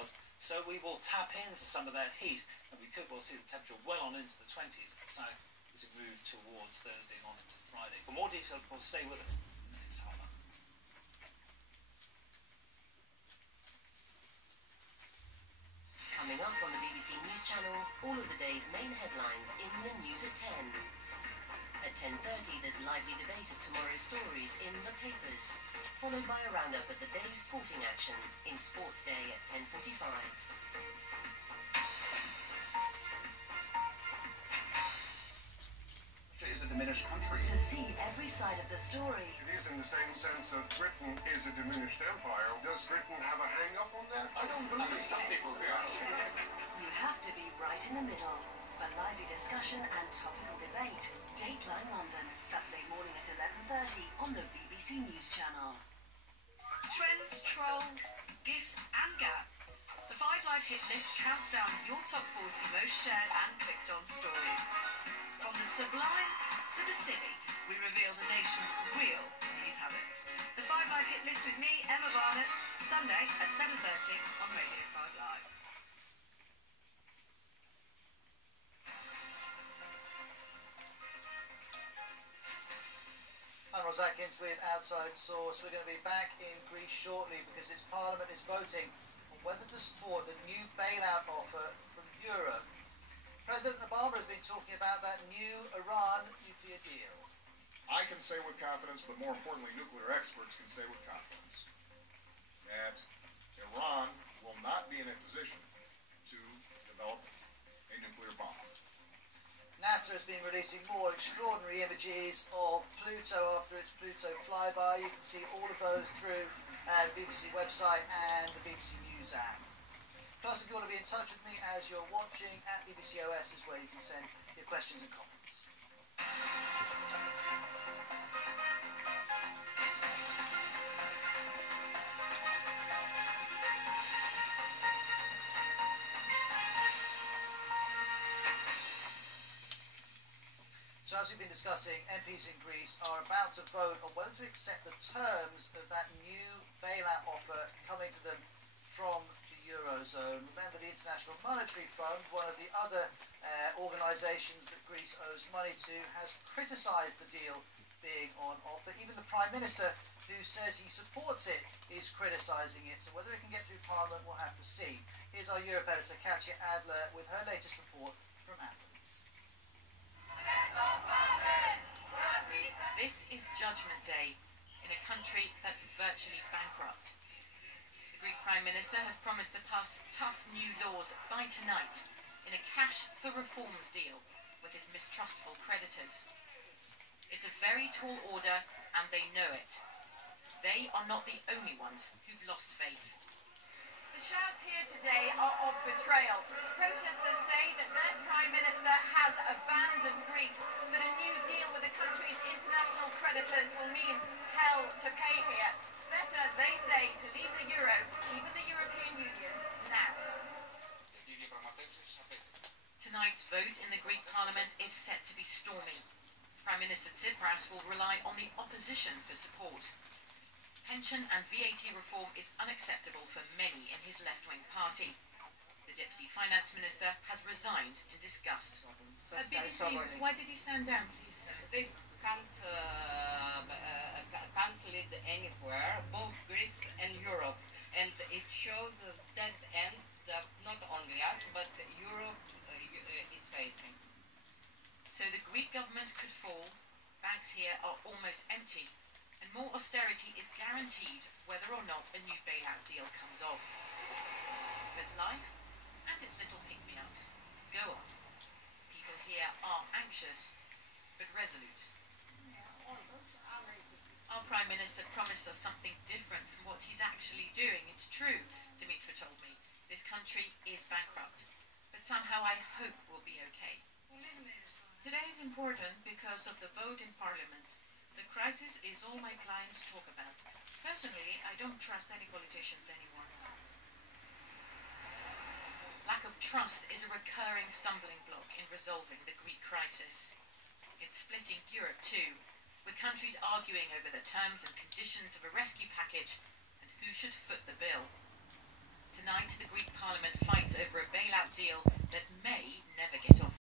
miles, so we will tap into some of that heat, and we could well see the temperature well on into the 20s at the south as we move towards Thursday and on into Friday. For more detail, of course, stay with us in the next half hour. Coming up on the BBC News Channel, all of the day's main headlines in the news at 10. At 10:30, there's lively debate of tomorrow's stories in the papers, followed by a roundup of the day's sporting action in Sports Day at 10:45. Is a diminished country. To see every side of the story. It is in the same sense that Britain is a diminished empire. Does Britain have a hang-up on that? I don't believe some people do. You have to be right in the middle for lively discussion and topical debate. Dateline London, Saturday morning at 11:30 on the BBC News Channel. Trends, trolls, gifs and gap. The 5 Live hit list counts down your top 40 most shared and clicked on stories. From the sublime to the silly, we reveal the nation's real news habits. The 5 Live hit list with me, Emma Barnett, Sunday at 7:30 on Radio 5 Live. I'm Ross Atkins with Outside Source. We're going to be back in Greece shortly because its Parliament is voting on whether to support the new bailout offer from Europe. President Obama has been talking about that new Iran nuclear deal. I can say with confidence, but more importantly, nuclear experts can say with confidence, that Iran will not be in a position to develop a nuclear bomb. NASA has been releasing more extraordinary images of Pluto after its Pluto flyby. You can see all of those through the BBC website and the BBC News app. Plus, if you want to be in touch with me as you're watching, at BBC OS is where you can send your questions and comments. So as we've been discussing, MPs in Greece are about to vote on whether to accept the terms of that new bailout offer coming to them from Eurozone. Remember, the International Monetary Fund, one of the other organisations that Greece owes money to, has criticised the deal being on offer. Even the Prime Minister, who says he supports it, is criticising it. So whether it can get through Parliament, we'll have to see. Here's our Europe editor, Katya Adler, with her latest report from Athens. This is Judgment Day in a country that's virtually bankrupt. The Greek Prime Minister has promised to pass tough new laws by tonight in a cash for reforms deal with his mistrustful creditors. It's a very tall order and they know it. They are not the only ones who've lost faith. The shouts here today are of betrayal. Protesters say that their Prime Minister has abandoned Greece, that a new deal with the country's international creditors will mean hell to pay here. Better, they say, to leave the euro, even the European Union, now. Tonight's vote in the Greek Parliament is set to be stormy. Prime Minister Tsipras will rely on the opposition for support. Pension and VAT reform is unacceptable for many in his left-wing party. The Deputy Finance Minister has resigned in disgust. BBC, why did you stand down, please? This can't lead anywhere, both Greece and Europe. And it shows the dead end that not only us, but Europe is facing. So the Greek government could fall, banks here are almost empty, and more austerity is guaranteed whether or not a new bailout deal comes off. But life and its little pick-me-ups go on. People here are anxious, but resolute. Our Prime Minister promised us something different from what he's actually doing. It's true, Dimitra told me. This country is bankrupt, but somehow I hope we'll be okay. Today is important because of the vote in Parliament. The crisis is all my clients talk about. Personally, I don't trust any politicians anymore. Lack of trust is a recurring stumbling block in resolving the Greek crisis. It's splitting Europe too, with countries arguing over the terms and conditions of a rescue package and who should foot the bill. Tonight, the Greek Parliament fight over a bailout deal